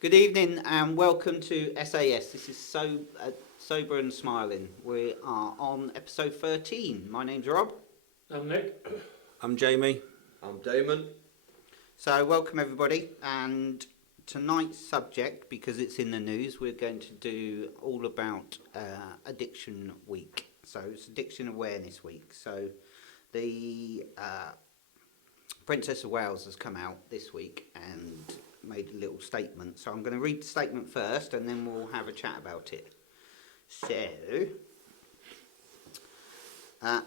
Good evening and welcome to SAS. This is Sober and Smiling. We are on episode 13. My name's Rob. I'm Nick. I'm Jamie. I'm Damon. So, welcome everybody. And tonight's subject, because it's in the news, we're going to do all about Addiction Week. So, it's Addiction Awareness Week. So, the Princess of Wales has come out this week and made a little statement. So I'm going to read the statement first and then we'll have a chat about it. So,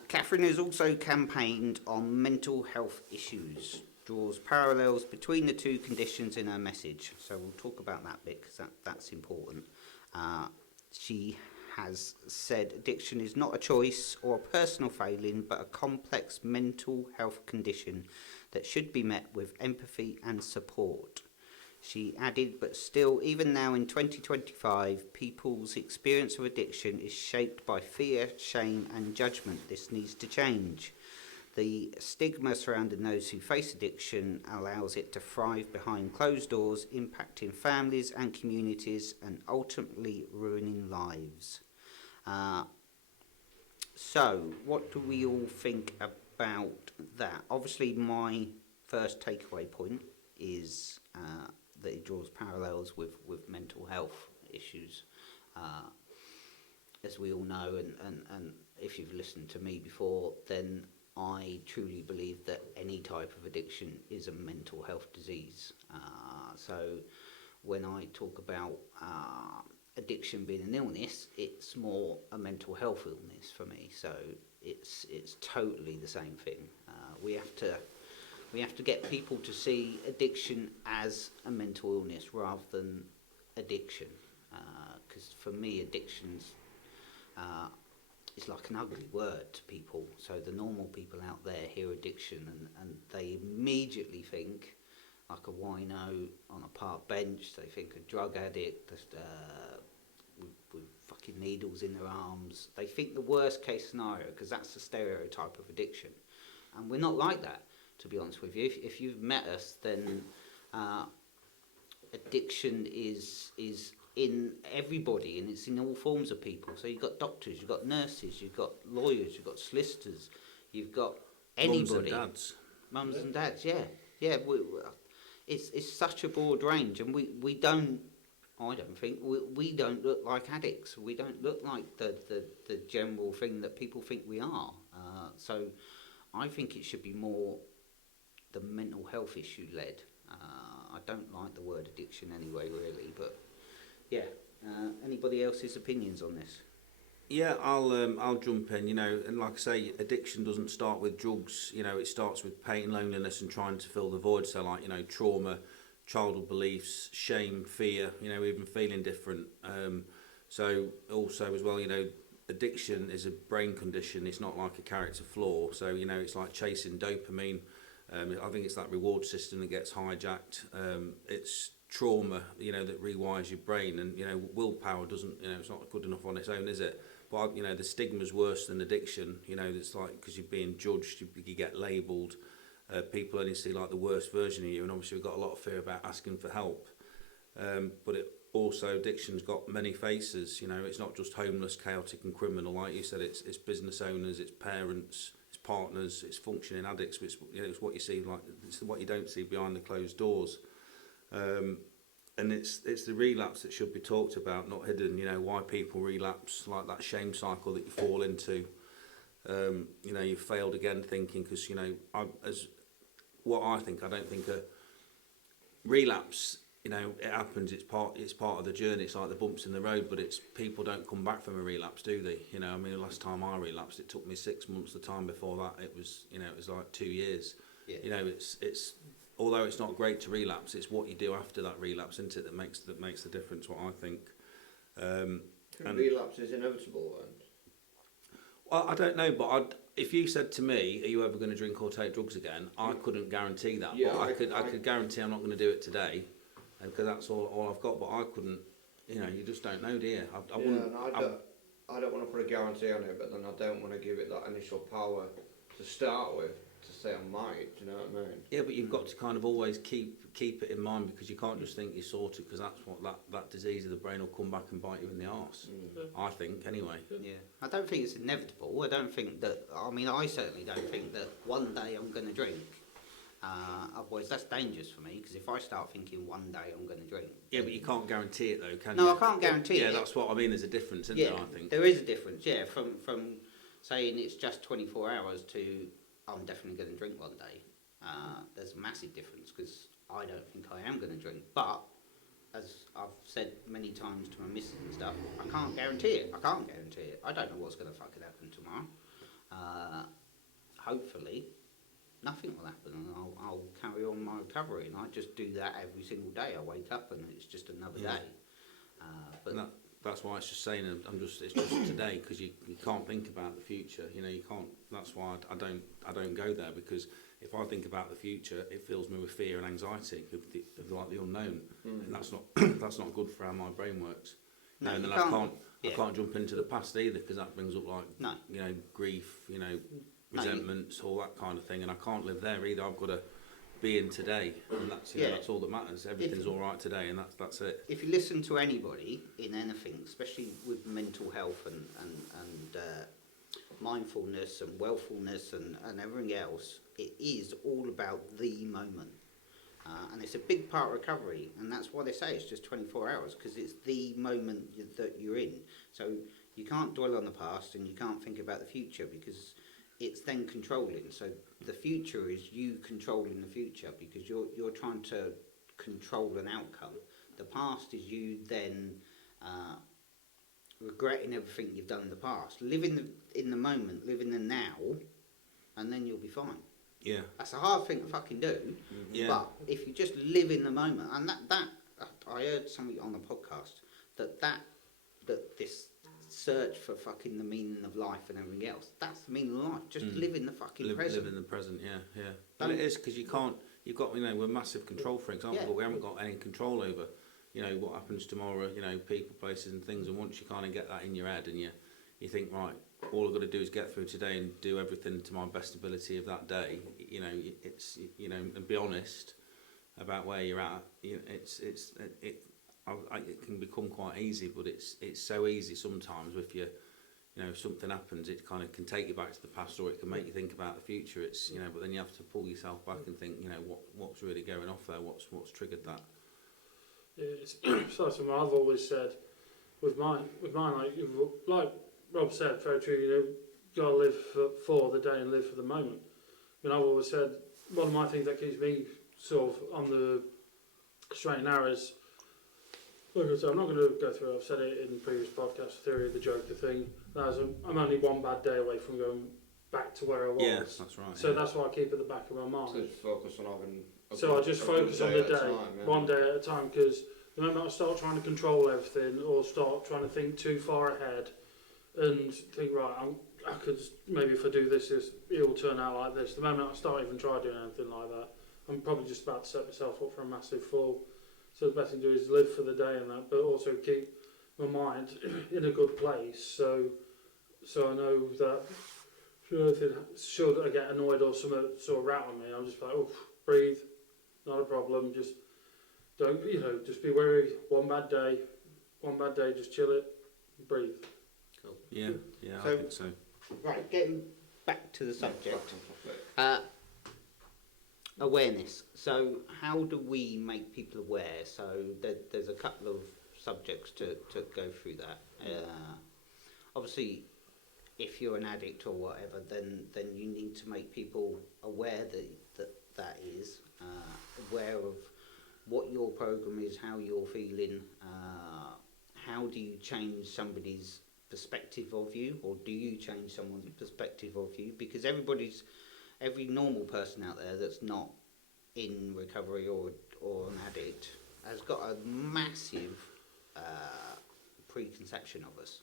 Catherine has also campaigned on mental health issues, draws parallels between the two conditions in her message. So we'll talk about that bit because that's important. She has said addiction is not a choice or a personal failing, but a complex mental health condition that should be met with empathy and support. She added, but still, even now in 2025, people's experience of addiction is shaped by fear, shame and judgment. This needs to change. The stigma surrounding those who face addiction allows it to thrive behind closed doors, impacting families and communities and ultimately ruining lives. So, what do we all think about that? Obviously, my first takeaway point is that it draws parallels with mental health issues. As we all know, and if you've listened to me before, then I truly believe that any type of addiction is a mental health disease. So when I talk about addiction being an illness, it's more a mental health illness for me. So it's totally the same thing. We have to get people to see addiction as a mental illness rather than addiction. Because for me, addiction's is like an ugly word to people. So the normal people out there hear addiction and they immediately think like a wino on a park bench. They think a drug addict with fucking needles in their arms. They think the worst case scenario because that's the stereotype of addiction. And we're not like that, to be honest with you. If you've met us, then addiction is in everybody, and it's in all forms of people. So you've got doctors, you've got nurses, you've got lawyers, you've got solicitors, you've got anybody. Mums and dads. Mums and dads, yeah. It's such a broad range, and we don't. I don't think we don't look like addicts. We don't look like the general thing that people think we are. So I think it should be more the mental health issue led. I don't like the word addiction anyway, really, but yeah. Anybody else's opinions on this? Yeah, I'll jump in. And like I say, addiction doesn't start with drugs. It starts with pain, loneliness, and trying to fill the void. So like trauma, childhood beliefs, shame, fear. Even feeling different. So also as well, addiction is a brain condition. It's not like a character flaw. So it's like chasing dopamine. I think it's that reward system that gets hijacked. It's trauma, that rewires your brain, and willpower doesn't, it's not good enough on its own, is it? But the stigma's worse than addiction. It's like because you're being judged, you get labelled. People only see like the worst version of you, and obviously we've got a lot of fear about asking for help. But it also, addiction's got many faces. It's not just homeless, chaotic, and criminal. Like you said, it's business owners, it's parents, it's partners, it's functioning addicts. Which it's what you see, like it's what you don't see behind the closed doors. And it's the relapse that should be talked about, not hidden. Why people relapse, like that shame cycle that you fall into. You failed again, thinking because I don't think a relapse. It happens. It's part of the journey. It's like the bumps in the road, but it's people don't come back from a relapse, do they? The last time I relapsed, it took me 6 months. The time before that, it was like 2 years. Yeah. It's although it's not great to relapse, it's what you do after that relapse, isn't it, that makes the difference. What I think. And relapse is inevitable, and well, I don't know, but if you said to me, "Are you ever going to drink or take drugs again?" I couldn't guarantee that. Yeah, but I could guarantee I'm not going to do it today, because that's all I've got. But I couldn't. You just don't know, do you? I don't want to put a guarantee on it, but then I don't want to give it that initial power to start with. to stay on mic. Do you know what I mean? Yeah, but you've got to kind of always keep it in mind, because you can't just think you're sorted, because that's what that disease of the brain will come back and bite you in the arse. I think, anyway. Yeah, I don't think it's inevitable. I don't think that. I mean, I certainly don't think that one day I'm going to drink. Otherwise, that's dangerous for me, because if I start thinking one day I'm going to drink. Yeah, but you can't guarantee it though, can No, you? I can't guarantee it. Yeah, that's what I mean. There's a difference, isn't Yeah, there? I think. there is a difference. Yeah, from saying it's just 24 hours to I'm definitely going to drink one day. There's a massive difference, because I don't think I am going to drink. But as I've said many times to my missus and stuff, I can't guarantee it. I can't guarantee it. I don't know what's going to fucking happen tomorrow. Hopefully, nothing will happen, and I'll carry on my recovery. And I just do that every single day. I wake up and it's just another Yeah. day. But That's why it's just saying it's just today, because you can't think about the future. You know, you can't. That's why I don't go there, because if I think about the future, it fills me with fear and anxiety of like the unknown, and that's not that's not good for how my brain works. No, and then you I can't- I can't jump into the past either, because that brings up like No. you know, grief, you know, No, resentments, all that kind of thing, and I can't live there either. I've got to be in today, and that's Yeah. that's all that matters. Everything's all right today, and that's it. if you listen to anybody in anything, especially with mental health and mindfulness and wealthfulness and everything else, it is all about the moment. And it's a big part of recovery, and that's why they say it's just 24 hours, because it's the moment that you're in. So you can't dwell on the past, and you can't think about the future, because it's then controlling. So the future is you controlling the future, because you're trying to control an outcome. The past is you then regretting everything you've done in the past. Live in the moment, live in the now, and then you'll be fine. Yeah, That's a hard thing to fucking do, yeah. but if you just live in the moment, and that I heard something on the podcast that this search for fucking the meaning of life and everything else, that's the meaning of life. Just live in the fucking present. Live in the present, yeah. But it is, because you've got, you know, we're massive control freaks, aren't we? Yeah. But we haven't got any control over, you know, what happens tomorrow, you know, people, places and things. And once you kind of get that in your head, and you think, right, all I've got to do is get through today and do everything to my best ability of that day, you know, it's, you know, and be honest about where you're at. You know, it can become quite easy, but it's so easy sometimes if you know, if something happens, it kind of can take you back to the past, or it can make you think about the future. It's, you know, but then you have to pull yourself back and think, you know, what's really going off there, what's triggered that. Yeah, it's something I've always said with mine, like Rob said, very true. You know, you gotta live for the day and live for the moment. I mean, I've always said one of my things that keeps me sort of on the straight and narrow is, look, I'm not going to go through. I've said it in previous podcasts. Theory of the Joker thing. I'm only one bad day away from going back to where I was. Yeah, that's right. So that's why I keep it at the back of my mind. So just focus on having. So I just focus on the at a day, time, yeah. one day at a time, because the moment I start trying to control everything or start trying to think too far ahead and think, right, I could, maybe if I do this, it will turn out like this. The moment I start even trying doing anything like that, I'm probably just about to set myself up for a massive fall. So the best thing to do is live for the day and that, but also keep my mind in a good place. So I know that should I get annoyed or something sort of rattle me, I'm just like, oh, breathe, not a problem. Just don't, just be wary. One bad day, just chill it, breathe. Cool. Yeah, So- I think so. Right, getting back to the subject. Back on topic. Awareness. So how do we make people aware? So there's a couple of subjects to go through that. Obviously, if you're an addict or whatever, then you need to make people aware that is aware of what your program is, how you're feeling. How do you change somebody's perspective of you, or do you change someone's perspective of you? Because every normal person out there that's not in recovery or an addict has got a massive preconception of us.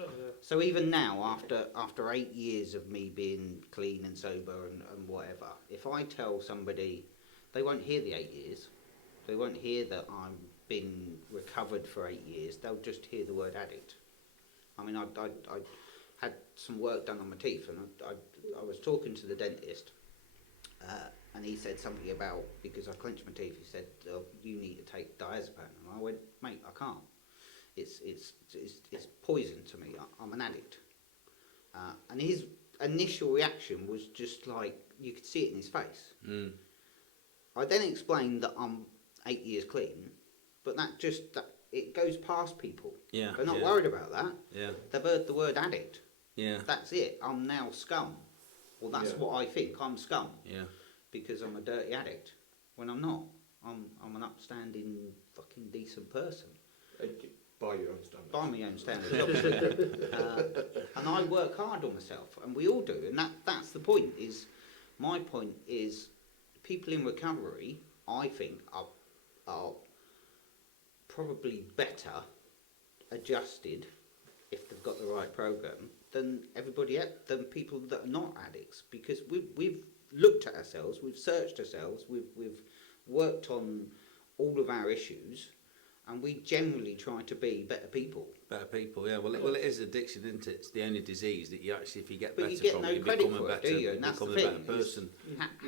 Oh, So even now, after 8 years of me being clean and sober and whatever, if I tell somebody, they won't hear the 8 years. They won't hear that I've been recovered for 8 years. They'll just hear the word addict. I mean, I had some work done on my teeth, and I was talking to the dentist, and he said something about, because I clenched my teeth, he said, oh, you need to take diazepam. And I went, mate, I can't. It's poison to me. I'm an addict. And his initial reaction was just like, you could see it in his face. Mm. I then explained that I'm 8 years clean, but that it goes past people. Yeah. They're not yeah. worried about that. Yeah. They've heard the word addict. Yeah. That's it. I'm now scum. Well, that's Yeah. what I think. I'm scum Yeah. because I'm a dirty addict. When I'm not. I'm an upstanding, fucking decent person. By your own standards. By my own standards, obviously. And I work hard on myself, and we all do. And that's the point. My point is, people in recovery, I think, are probably better adjusted if they've got the right program than everybody else, than people that are not addicts, because we've looked at ourselves, we've searched ourselves, we've worked on all of our issues, and we generally try to be better people. Better people, yeah. Well, it is addiction, isn't it? It's the only disease that you actually, if you get But better you get from no it, you credit become for a it, better, do you? And that's the become a better thing, is person.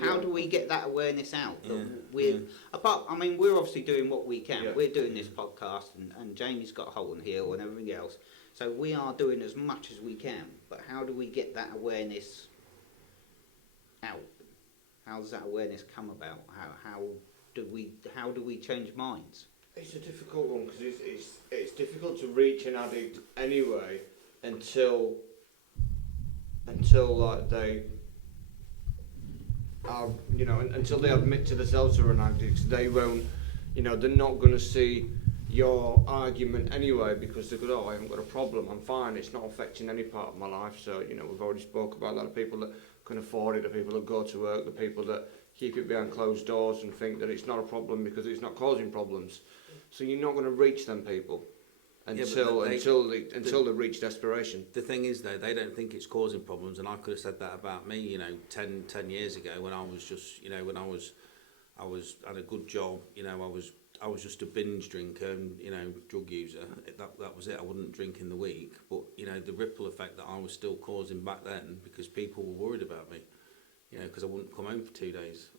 How do we get that awareness out? That Yeah, we're, yeah. apart, I mean, we're obviously doing what we can. Yeah. We're doing this podcast, and Jamie's got Holton Hill and everything else. So we are doing as much as we can. But how do we get that awareness out? How does that awareness come about? How do we change minds? It's a difficult one because it's difficult to reach an addict anyway until like they are, until they admit to themselves they're an addict. They won't, they're not going to see your argument anyway because they go, oh, I haven't got a problem, I'm fine, it's not affecting any part of my life. So we've already spoke about that. The people that can afford it, the people that go to work, the people that keep it behind closed doors and think that it's not a problem because it's not causing problems. So you're not going to reach them people until they reach desperation. The thing is, though, they don't think it's causing problems, and I could have said that about me, 10 years ago when I was just, when I was had a good job, I was just a binge drinker and, drug user. That was it. I wouldn't drink in the week, but the ripple effect that I was still causing back then because people were worried about me, because I wouldn't come home for 2 days,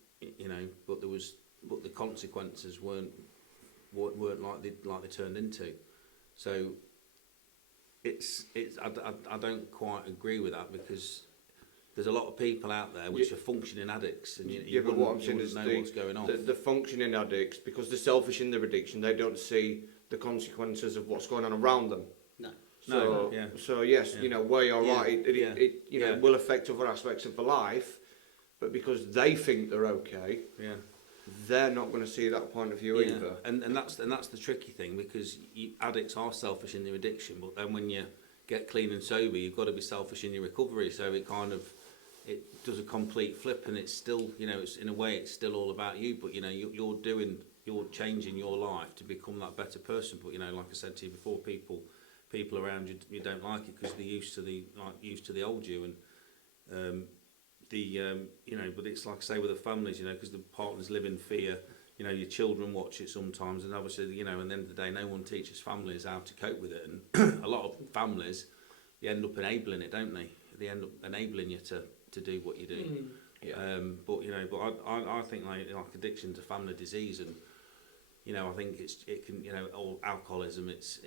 but the consequences weren't like they turned into. So I don't quite agree with that because there's a lot of people out there which are functioning addicts, and but what I'm saying is know what's going on. The functioning addicts, because they're selfish in their addiction, they don't see the consequences of what's going on around them. No. So, yeah. so yes, Yeah. where you're Yeah. right, it will affect other aspects of their life, but because they think they're okay, Yeah. they're not going to see that point of view either. And that's the tricky thing, because addicts are selfish in their addiction, but then when you get clean and sober, you've got to be selfish in your recovery. So it does a complete flip, and it's still, it's in a way it's still all about you, but you're changing your life to become that better person. But like I said to you before, people around you don't like it because they're used to the old you, and but it's like I say with the families, because the partners live in fear. Your children watch it sometimes, and obviously, at the end of the day, no one teaches families how to cope with it, and a lot of families, you end up enabling it, don't they? They end up enabling you to do what you do. Mm. Yeah. But I think like addiction's a family disease, and I think it can or alcoholism. It's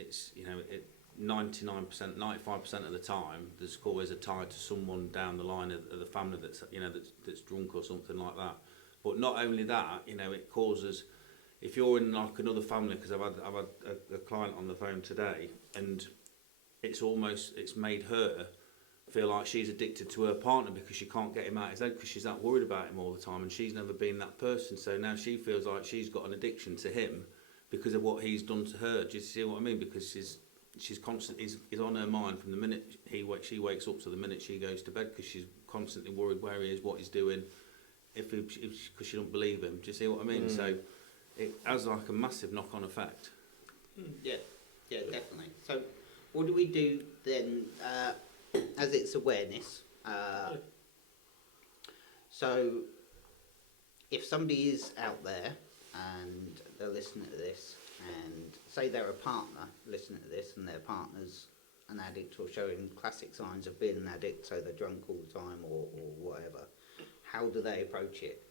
99%, 95% of the time, there's always a tie to someone down the line of the family that's drunk or something like that. But not only that, it causes, if you're in like another family, because I've had a client on the phone today, and it's made her feel like she's addicted to her partner because she can't get him out of his head because she's that worried about him all the time, and she's never been that person. So now she feels like she's got an addiction to him because of what he's done to her. Do you see what I mean? Because she's constantly is on her mind from the minute she wakes up to the minute she goes to bed, because she's constantly worried where he is, what he's doing, because she don't believe him. Do you see what I mean? So it has like a massive knock-on effect. Yeah, definitely. So what do we do then, as it's awareness? So if somebody is out there and they're listening to this, and say they're a partner listening to this, and their partner's an addict or showing classic signs of being an addict, so they're drunk all the time or whatever, how do they approach it?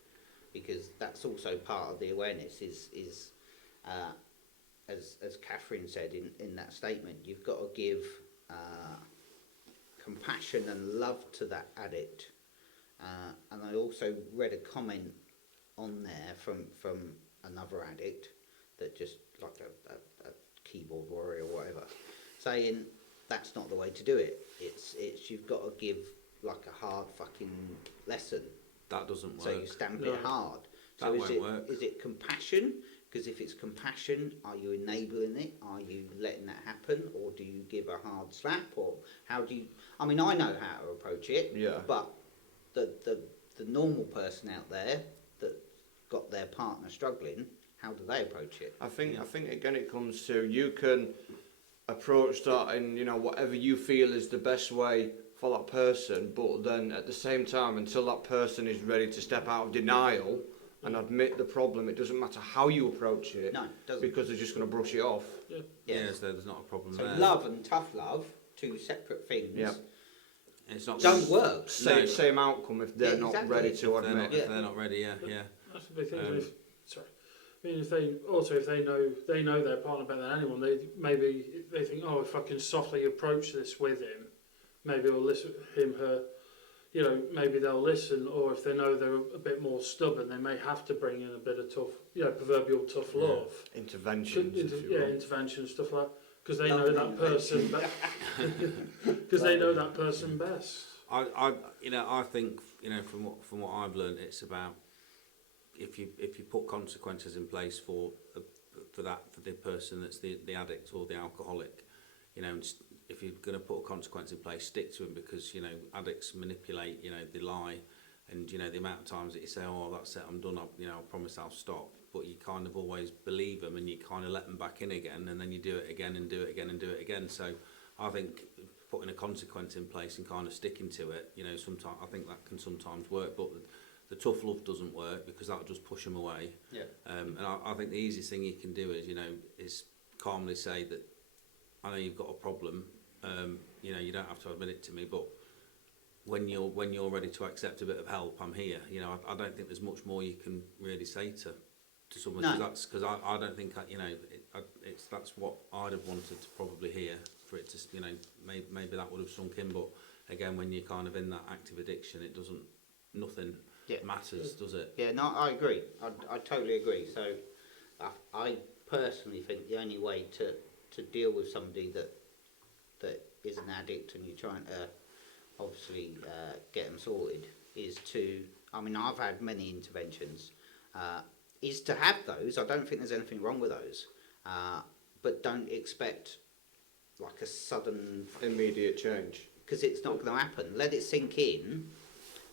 Because that's also part of the awareness. As Catherine said in that statement, you've got to give compassion and love to that addict. And I also read a comment on there from another addict that just like a keyboard warrior or whatever, saying that's not the way to do it. It's you've got to give like a hard fucking lesson. That doesn't work. So you stamp No. it hard. That So won't work. is it compassion? Because if it's compassion, are you enabling it? Are you letting that happen? Or do you give a hard slap? Or how do you... I mean, I know how to approach it. Yeah. But the normal person out there that got their partner struggling, how do they approach it? I think again it comes to you can approach that in, you know, whatever you feel is the best way for that person, but then at the same time, until that person is ready to step out of denial and admit the problem, it doesn't matter how you approach it, No, it doesn't. because they're just going to brush it off. Yeah. Yeah, so there's not a problem So there. love and tough love, two separate things, Yeah. It's not don't work. Same outcome if they're Yeah, not exactly. ready if to they're admit. not, if they're not ready. Yeah, yeah. That's the big thing. Um, I mean, if they know their partner better than anyone, they think, oh, if I can softly approach this with him, maybe I'll listen her. You know, maybe they'll listen. Or if they know they're a bit more stubborn, they may have to bring in a bit of tough, proverbial tough Yeah. love. Interventions, if you will. Intervention stuff like because they Love know and that person. Because they know that person best. I think, from what I've learned, it's about if you put consequences in place for the person that's the addict or the alcoholic, and if you're going to put a consequence in place, stick to them, because addicts manipulate, they lie, and the amount of times that you say, oh, that's it, I'm done, I promise I'll stop, but you kind of always believe them and you kind of let them back in again, and then you do it again and do it again and do it again. So I think putting a consequence in place and kind of sticking to it, sometimes I think that can sometimes work, but the tough love doesn't work, because that'll just push them away. Yeah. And I think the easiest thing you can do is calmly say that I know you've got a problem. You don't have to admit it to me, but when you're ready to accept a bit of help, I'm here. I don't think there's much more you can really say to someone. No. Because I don't think that's what I'd have wanted to probably hear, for it to maybe that would have sunk in. But again, when you're kind of in that active addiction, nothing Yeah. matters, does it? Yeah, no, I agree. I totally agree. So I personally think the only way to deal with somebody that is an addict and you're trying to obviously get them sorted is to, I mean, I've had many interventions, is to have those. I don't think there's anything wrong with those, but don't expect like a sudden, Immediate change. because it's not going to happen. Let it sink in.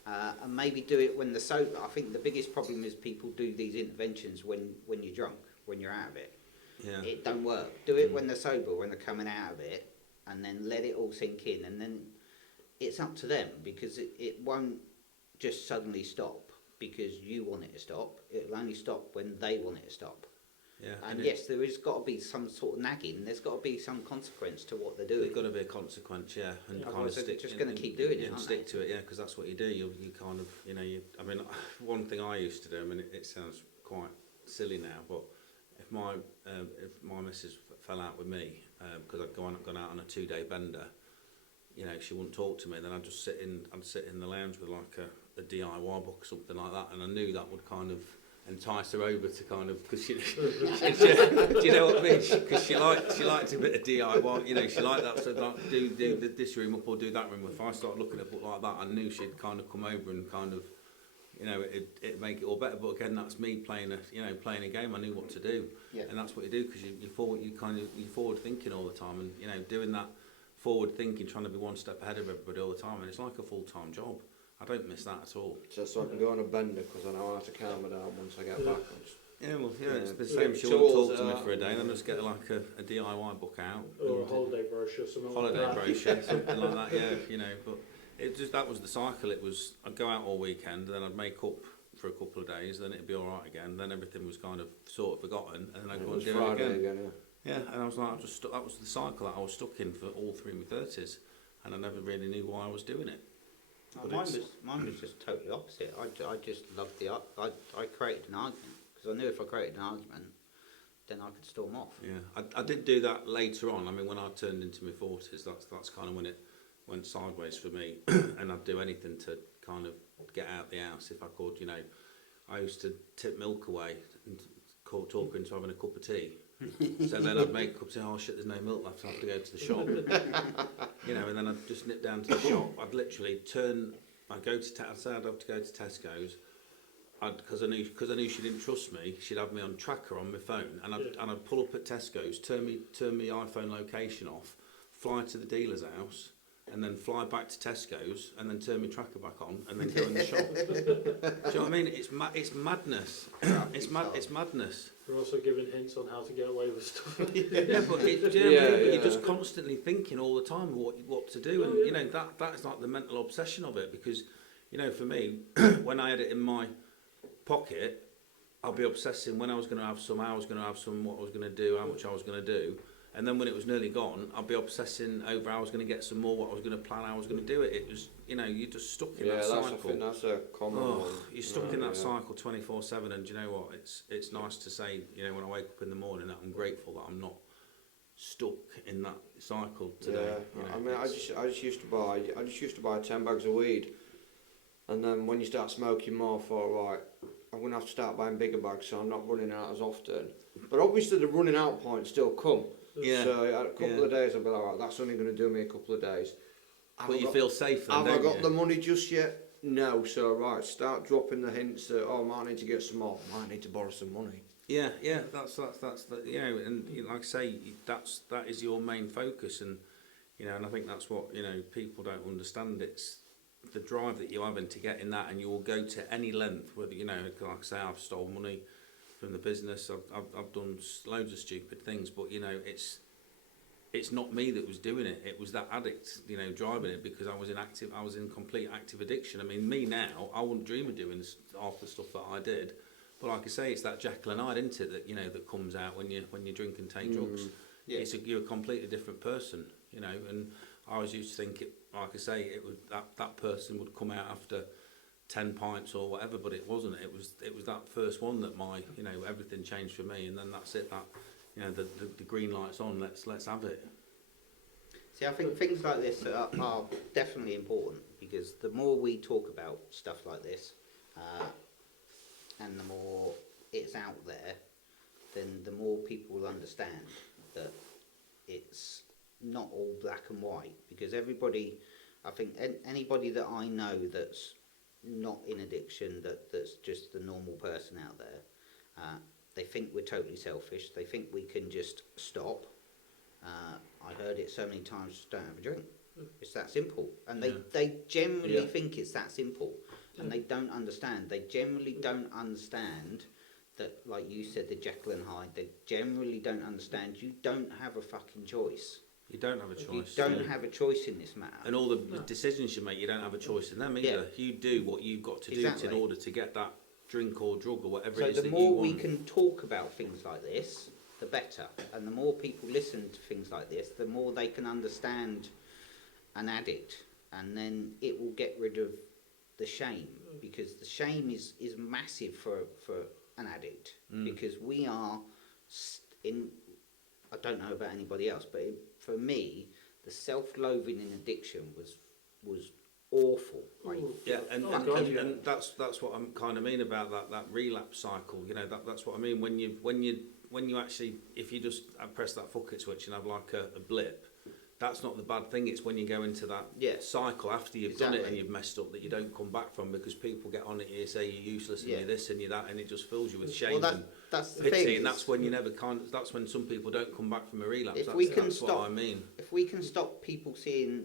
And maybe do it when they're sober. I think the biggest problem is people do these interventions when you're drunk, when you're out of it. Yeah. It don't work. Do it when they're sober, when they're coming out of it, and then let it all sink in. And then it's up to them, because it won't just suddenly stop because you want it to stop. It'll only stop when they want it to stop. Yeah. And yes, there has got to be some sort of nagging. There's got to be some consequence to what they're doing. There's got to be a consequence, yeah, and Yeah, kind of otherwise they're stick. just gonna keep doing it, and aren't stick they? to it, yeah, because that's what you do. You kind of, I mean, one thing I used to do. I mean, it sounds quite silly now, but if my missus fell out with me because I'd gone out on a 2-day bender, she wouldn't talk to me. Then I'd just sit in the lounge with like a DIY book or something like that, and I knew that would kind of entice her over to kind of, because do you know what I mean? Because she liked a bit of DIY, she liked that, so like do this room up or do that room. If I started looking at a book like that, I knew she'd kind of come over and kind of, it'd make it all better. But again, that's me playing a game. I knew what to do, Yeah. and that's what you do, because you're forward thinking all the time, and doing that forward thinking, trying to be one step ahead of everybody all the time, and it's like a full-time job. I don't miss that at all. Just so I can go on a bender, because I know how to calm her down once I get back. Yeah, well, Yeah. it's the same. She Tools wouldn't talk to me are- for a day, and then just get like a DIY book out. Or a and holiday brochure, something holiday like that. brochure, something like that, yeah, but that was the cycle. It was, I'd go out all weekend, then I'd make up for a couple of days, then it'd be alright again, then everything was kind of sort of forgotten, and then I'd It go and was do it Friday again. again, yeah. Yeah, and I was like, that was the cycle that I was stuck in for all through my 30s, and I never really knew why I was doing it. But Mine was just totally opposite. I just loved I created an argument because I knew if I created an argument, then I could storm off. Yeah, I did do that later on. I mean, when I turned into my 40s, that's kind of when it went sideways for me, and I'd do anything to kind of get out the house if I could. You know, I used to tip milk away and talk her into having a cup of tea. So then I'd make a cup of tea. Oh shit, there's no milk left. I have to go to the shop. You know, and then I'd just nip down to the shop. I'd literally I'd say I'd have to go to Tesco's. Because I knew she didn't trust me, she'd have me on tracker on my phone, and I'd pull up at Tesco's, turn my iPhone location off, fly to the dealer's house, and then fly back to Tesco's, and then turn my tracker back on, and then go in the shop. Do you know what I mean? It's madness. It's madness. We're also giving hints on how to get away with stuff. Yeah, but you're just constantly thinking all the time what to do, and you know that is like the mental obsession of it. Because you know, for me, when I had it in my pocket, I'll be obsessing when I was going to have some, how I was going to have some, what I was going to do, how much I was going to do, and then when it was nearly gone, I'll be obsessing over how I was going to get some more, what I was going to plan, how I was going to do it. It was, you know, you're just stuck in that cycle. I think that's a common one. You're stuck in that cycle 24/7, and do you know what? It's nice to say, you know, when I wake up in the morning, that I'm grateful that I'm not stuck in that cycle today. Yeah, you know, I mean, I just used to buy 10 bags of weed, and then when you start smoking more, I thought, right, I'm going to have to start buying bigger bags so I'm not running out as often. But obviously the running out point still come. Yeah. So a couple of days I'll be like, right, that's only going to do me a couple of days. But you feel safe then, Have I don't got you? the money just yet? No. So right, start dropping the hints that, I might need to get some more. I might need to borrow some money. Yeah, that's the, you know, and you know, like I say, that is your main focus, and you know, and I think that's what, you know, people don't understand. It's the drive that you're having to get in that, and you will go to any length. Whether, you know, like I say, I've stolen money from the business, I've done loads of stupid things, but you know, it's not me that was doing it. It was that addict, you know, driving it, because I was in complete active addiction. I mean, me now, I wouldn't dream of doing half the stuff that I did. But like I say, it's that Jekyll and Hyde, isn't it, that, you know, that comes out when you drink and take drugs. Yeah. You're a completely different person, you know. And I always used to think, like I say, it would that person would come out after 10 pints or whatever, but it wasn't. It was that first one that you know, everything changed for me, and then that's it. That, you know, the green light's on. Let's have it. See, I think things like this are definitely important, because the more we talk about stuff like this, and the more it's out there, then the more people will understand that it's not all black and white. Because everybody, I think anybody that I know that's not in addiction, that's just the normal person out there, they think we're totally selfish. They think we can just stop. I heard it so many times, just don't have a drink. It's that simple. And they generally think it's that simple. And they don't understand. They generally don't understand that, like you said, the Jekyll and Hyde, they generally don't understand you don't have a fucking choice. You don't have a choice. You don't have a choice in this matter. And all the decisions you make, you don't have a choice in them either. Yeah. You do what you've got to do in order to get that drink or drug or whatever it is So that the you more want. we can talk about things like this, the better. And the more people listen to things like this, the more they can understand an addict. And then it will get rid of the shame, because the shame is massive for an addict, because we are I don't know about anybody else, but for me, the self-loathing in addiction was awful. Like, Yeah, and that's what I'm kind of mean about that relapse cycle. You know, that's what I mean when you actually, if you just press that fuck it switch and have like a blip. That's not the bad thing. It's when you go into that cycle after you've done it and you've messed up, that you don't come back from, because people get on it. You say you're useless and you're this and you're that, and it just fills you with shame and that's the pity. thing, And that's when you never that's when some people don't come back from a relapse. If That's what I mean. If we can stop people seeing,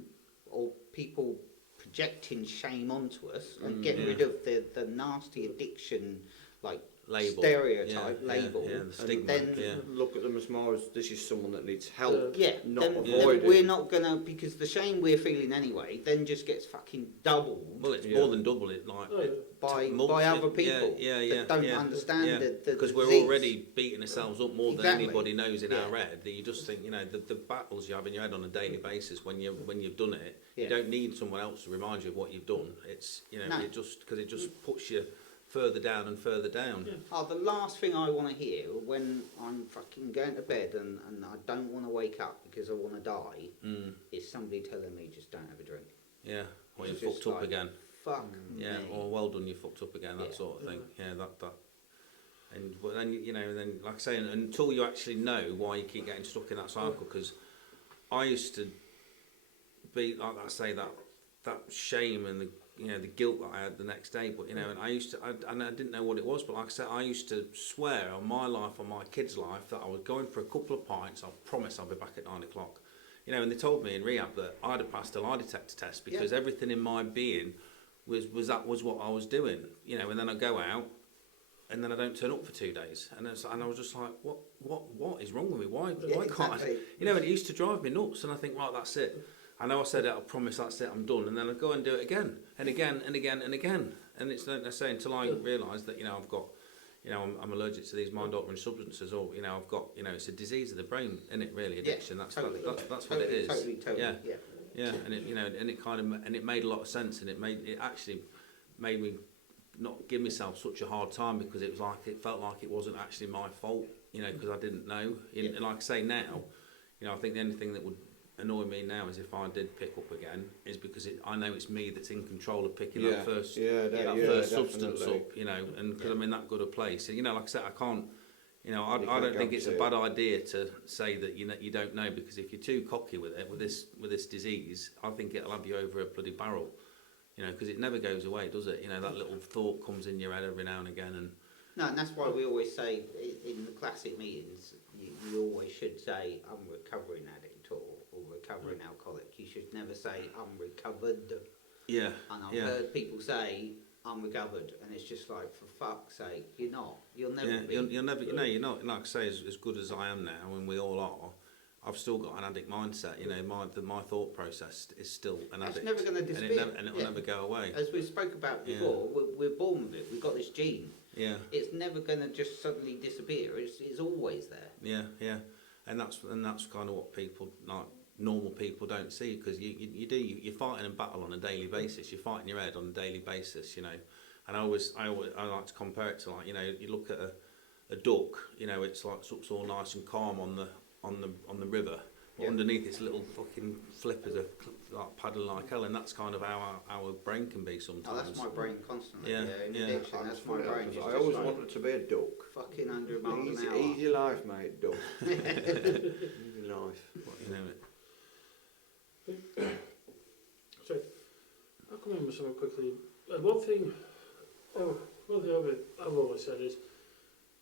or people projecting shame onto us, and get rid of the nasty addiction, like label. stereotype Yeah, label, yeah, the and stigma, then yeah. Look at them as more as this is someone that needs help, yeah, not then avoiding. we're not gonna, because the shame we're feeling anyway then just gets fucking doubled Well, it's Yeah. more than double it. Like Oh, yeah. by other people yeah, that don't yeah. understand Yeah, the because we're disease. already beating ourselves up more Exactly. than anybody knows in Yeah. our head. That you just think, you know, the battles you have in your head on a daily basis when you've done it. Yeah. You don't need someone else to remind you of what you've done. It's, you know, No. it just because it just puts you further down and further down. Yeah. Oh, the last thing I want to hear when I'm fucking going to bed and I don't want to wake up because I want to die Mm, is somebody telling me just don't have a drink. yeah. Or you It's fucked just up like, again. Fuck Yeah. me. Or well done, you fucked up again. That Yeah. sort of thing. Yeah. That. And but then you know, then like I say, until you actually know why you keep getting stuck in that cycle, because I used to be like I say that shame and the guilt that I had the next day. But you know, and I didn't know what it was. But like I said, I used to swear on my life, on my kids' life, that I was going for a couple of pints. I promise I'll be back at 9 o'clock. You know, and they told me in rehab that I'd have passed a lie detector test because everything in my being was what I was doing. You know, and then I go out. And then I don't turn up for 2 days, and I was just like, what is wrong with me? Why can't I? exactly. You know, and it used to drive me nuts. And I think, right, that's it. I know I said it. I promise that's it. I'm done. And then I go and do it again and again and again and again. And it's like I say, until I realise that I've got, I'm allergic to these mind-altering substances, or I've got, it's a disease of the brain, isn't it? Really, addiction. Yeah, that's totally. that's what it is. Totally. Yeah. Yeah. Yeah, and it made a lot of sense, and it actually made me not give myself such a hard time, because it felt like it wasn't actually my fault, because I didn't know. And like I say now, I think the only thing that would annoy me now is if I did pick up again, is because I know it's me that's in control of picking that first substance up, and because I'm in that good a place. And, like I said, I can't. I don't think it's a bad idea to say that you don't know, because if you're too cocky with it, with this disease, I think it'll have you over a bloody barrel. Because it never goes away, does it? That little thought comes in your head every now and again, and No, and that's why we always say in the classic meetings, you always should say I'm a recovering addict or recovering alcoholic. You should never say I'm recovered. yeah, And I've yeah. heard people say I'm recovered, and it's just like, for fuck's sake, you're not. You'll never Yeah, be. you'll never. You're not. Like I say, as good as I am now, and we all are. I've still got an addict mindset. My thought process is still an It's addict. never going to disappear. And it'll never go away. As we spoke about before, we're born with it. We've got this gene. Yeah, It's never going to just suddenly disappear. It's always there. yeah, and that's kind of what people like normal people don't see, because you're fighting a battle on a daily basis. You're fighting your head on a daily basis, And I like to compare it to, like, you look at a duck. It's like it's all nice and calm on the river. But underneath its little fucking flippers are like paddling like hell, and that's kind of how our brain can be sometimes. Oh, that's my brain constantly. Yeah, In yeah. addiction, that's my brain. It's I just always like wanted to be a duck. fucking 100 miles an hour. Easy life, mate, duck. Easy life. So, I'll come in with something quickly. One thing I've always said is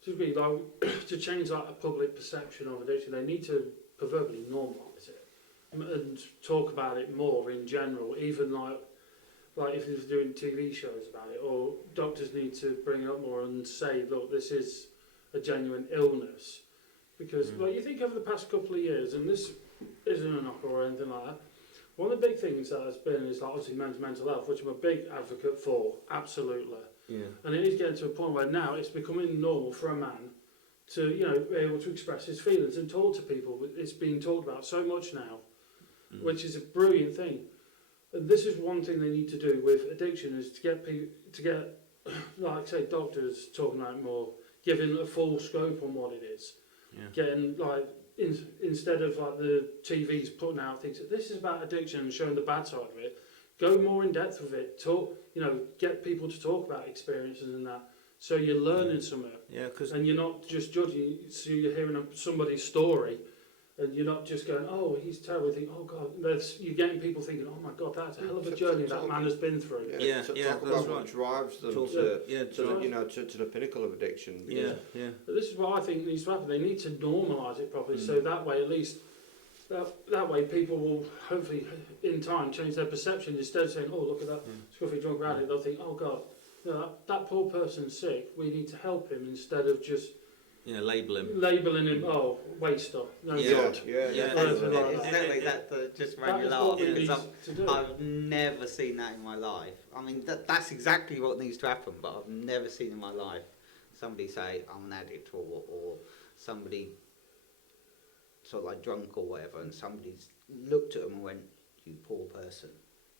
to be like to change like a public perception of addiction. They need to proverbially normalise it and talk about it more in general. Even like if they're doing TV shows about it, or doctors need to bring it up more and say, look, this is a genuine illness. Because like you think over the past couple of years, and this isn't a knock or anything like that. One of the big things that has been is like obviously mental health, which I'm a big advocate for, absolutely. Yeah. And it is getting to a point where now it's becoming normal for a man to, be able to express his feelings and talk to people. It's being talked about so much now, which is a brilliant thing. And this is one thing they need to do with addiction, is to get people, like say doctors talking about it more, giving a full scope on what it is. Yeah. Getting instead of like the TV's putting out things, this is about addiction and showing the bad side of it. Go more in depth with it. Talk, get people to talk about experiences and that, so you're learning something. Yeah, because And you're not just judging. So you're hearing somebody's story, and you're not just going, "Oh, he's terrible." You think, "Oh God," you're getting people thinking, "Oh my God, that's a hell of a journey that man has been through." Yeah, talk that's about right. what drives them Talk- to drive- the pinnacle of addiction. yeah, yeah. But this is what I think needs to happen. They need to normalise it properly, so that way at least that way people will hopefully in time change their perception. Instead of saying, "Oh, look at that scruffy drunk rowdy," they'll think, "Oh God, You know, that poor person's sick. We need to help him instead of just label him. labelling him. Oh, waste up. No Yeah. good. Yeah, Yeah. Anything like that. Exactly, that just made That me is laugh. what we because need to do. I've never seen that in my life. I mean, that's exactly what needs to happen, but I've never seen in my life somebody say, I'm an addict, or somebody sort of like drunk or whatever, and somebody's looked at them and went, you poor person.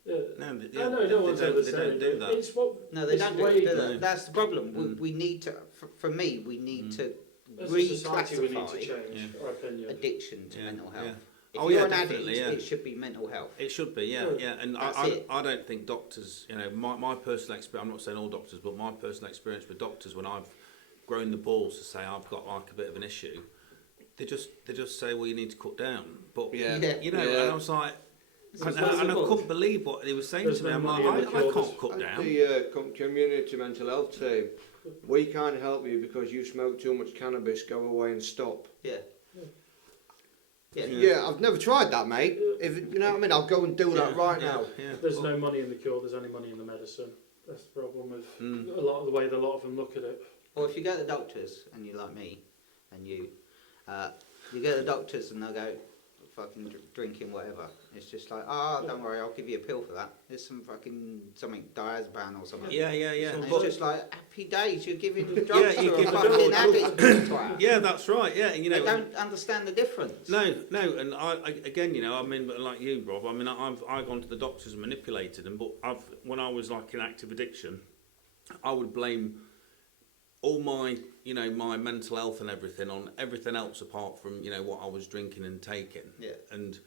Yeah. No, No one's ever they said don't it. do that. It's what No, they It's don't do way- it, do they? No. That's the problem. Mm. We need to, for me, we need to as a society we need to reclassify change. Our opinion. addiction to Yeah, mental health. yeah. If Oh, you're yeah, an addict, definitely, yeah. it should be mental health. It should be, yeah, Well, yeah. And that's I it. don't think doctors, my personal experience, I'm not saying all doctors, but my personal experience with doctors, when I've grown the balls to say I've got like a bit of an issue, they just say, well, you need to cut down. But, Yeah. and I was like, It's and I impossible. couldn't believe what he was saying There's to me. no I'm money like, in the I cure. can't cut down. The community mental health team, we can't help you because you smoke too much cannabis. Go away and stop. Yeah. Yeah. Yeah, I've never tried that, mate. If you know what I mean, I'll go and do that right now. Yeah. There's no money in the cure. There's only money in the medicine. That's the problem with Mm. a lot of the way that a lot of them look at it. Or if you go to the doctors and you're like me, and you go to the doctors and they'll go, fucking drinking whatever. It's just like, don't worry, I'll give you a pill for that. There's some fucking something diazepam or something. Yeah. And But- it's just like happy days. You're giving drugs you to a give fucking drugs. addict. twat. Yeah, that's right. Yeah, They don't understand the difference. No, and I again, I mean, but like you, Rob, I mean, I've gone to the doctors and manipulated them, but when I was like in active addiction, I would blame all my, my mental health and everything on everything else apart from, what I was drinking and taking. Yeah. And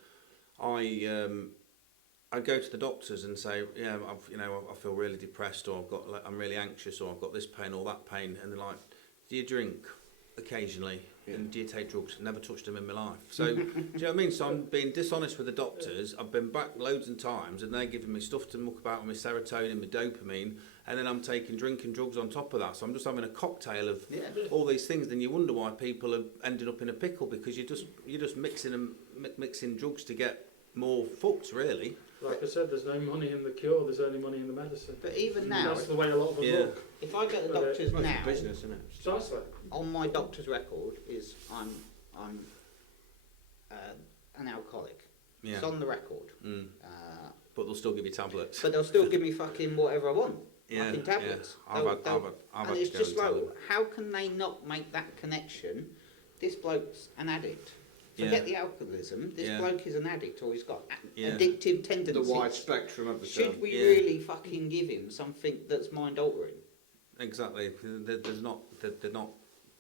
I go to the doctors and say, I feel really depressed, or I'm really anxious, or I've got this pain or that pain, and they're like, do you drink occasionally? Yeah. And do you take drugs? Never touched them in my life. So, do you know what I mean? So I'm being dishonest with the doctors. I've been back loads of times, and they're giving me stuff to muck about with my serotonin, my dopamine, and then I'm taking drinking drugs on top of that. So I'm just having a cocktail of Yeah. all these things. Then you wonder why people are ending up in a pickle, because you're just mixing drugs to get more fucked, really. Like I said, there's no money in the cure. There's only money in the medicine. But even now, That's the way a lot of them Yeah. look. if I go to the But, doctors It's now, business, isn't it? Precisely. on my doctor's record is I'm an alcoholic. Yeah. It's on the record. Mm. Uh, But they'll still give you tablets. but they'll still give me fucking whatever I want. Yeah, fucking tablets. yeah. I've had and to it's go just and like, tell them. how can they not make that connection? This bloke's an addict. Yeah. Forget the alcoholism. This Yeah. bloke is an addict, or he's got Yeah. addictive The tendencies. wide spectrum of the Should term. we Yeah. really fucking give him something that's mind altering? Exactly.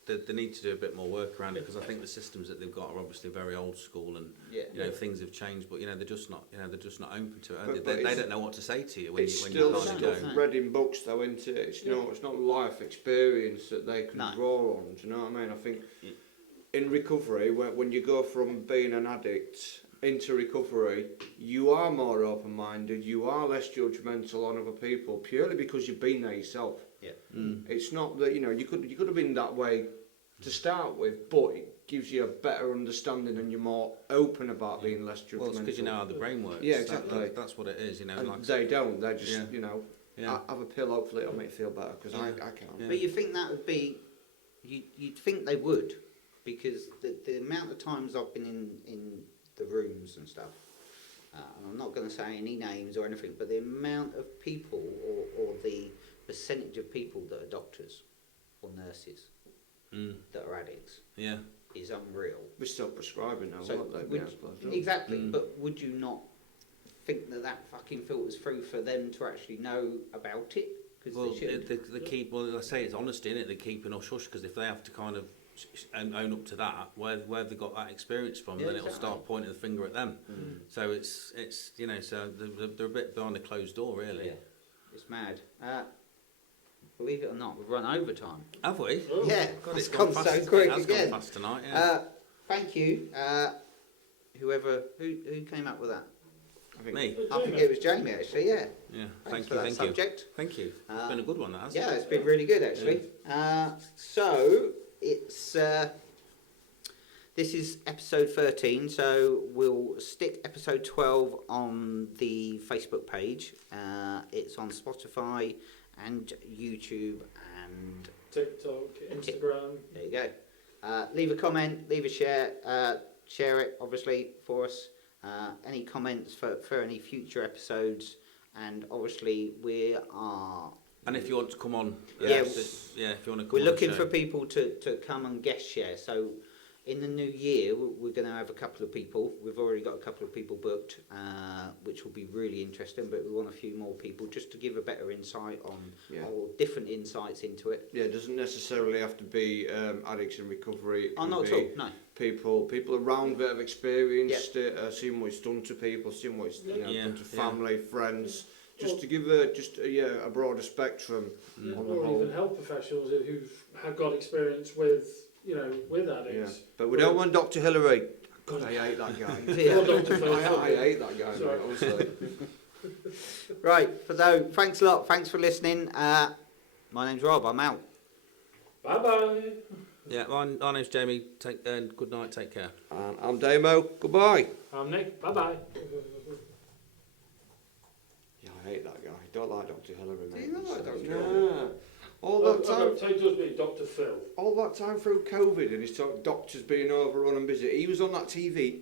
They need to do a bit more work around it, because I think the systems that they've got are obviously very old school, and Yeah. things have changed, but they're just not open to it. But They it's- don't know what to say to you when It's you still can't don't go. know. read in books though, isn't it? It's not life experience that they can No. draw on. Do you know what I mean? I think Yeah. in recovery, when you go from being an addict into recovery, you are more open-minded. You are less judgmental on other people purely because you've been there yourself. Yeah. Mm. It's not that you could have been that way to start with, but it gives you a better understanding and you're more open about being less judgmental. Well, it's because you know how the brain works. Yeah, exactly. That's what it is. and Like, they don't. They're just Yeah. yeah. have a pill. Hopefully, it'll make you feel better because I can't. Yeah. But you think that would be, you'd think they would, because the amount of times I've been in the rooms and stuff, and I'm not going to say any names or anything, but the amount of people or the percentage of people that are doctors or nurses Mm. that are addicts Yeah. is unreal. We're still prescribing now, So aren't they? would- I suppose, don't Exactly, Mm. but would you not think that fucking filters through for them to actually know about it? Because Well, they should. they keep. Well, I say it's honesty, innit? They're keeping us hush, because if they have to kind of own up to that, where have they got that experience from? Yeah, Then it'll exactly. start pointing the finger at them. Mm. So it's so they're a bit behind a closed door, really. Yeah, it's mad. Believe it or not, we've run overtime. Have we? Oh. Yeah, God, it's gone gone fast. so quick It has again. gone fast tonight. Yeah. Thank you, whoever who came up with that. I think Me. I think it was Jamie actually. Yeah. Yeah. Thanks Thank for you. that Thank you. subject. Thank you. It's Uh, been a good one, that has. Yeah, it's been really good actually. So it's this is episode 13. So we'll stick episode 12 on the Facebook page. It's on Spotify and YouTube, and TikTok, Instagram. there you go. Leave a comment, leave a share, share it obviously for us. Any comments for any future episodes, and obviously we are. And if you want to come on, Yeah, if you want to come we're on looking the for show. people to come and guest share. So in the new year, we're going to have a couple of people. We've already got a couple of people booked, which will be really interesting. But we want a few more people just to give a better insight on, Yeah. or different insights into it. Yeah, it doesn't necessarily have to be addiction recovery. It Oh, can not at be all. No. people around that have experienced it, seen what it's done to people, seen what it's done to family, friends, just to give a broader spectrum on the Or whole. even health professionals who've had got experience with addicts. Yeah, but we don't want Dr. Hillary. God, I hate that guy. Yeah. Or Dr. Phil. I hate that guy, Sorry. mate, honestly. Right. So thanks a lot. Thanks for listening. My name's Rob. I'm out. Bye bye. Yeah, my name's Jamie. Good night. Take care. And I'm Damo. Goodbye. I'm Nick. Bye bye. Yeah, I hate that guy. Don't like Dr. Hillary, mate. you not like Dr. Yeah. All that time. It does mean Dr. Phil. All that time through COVID and his doctors being overrun and busy, he was on that TV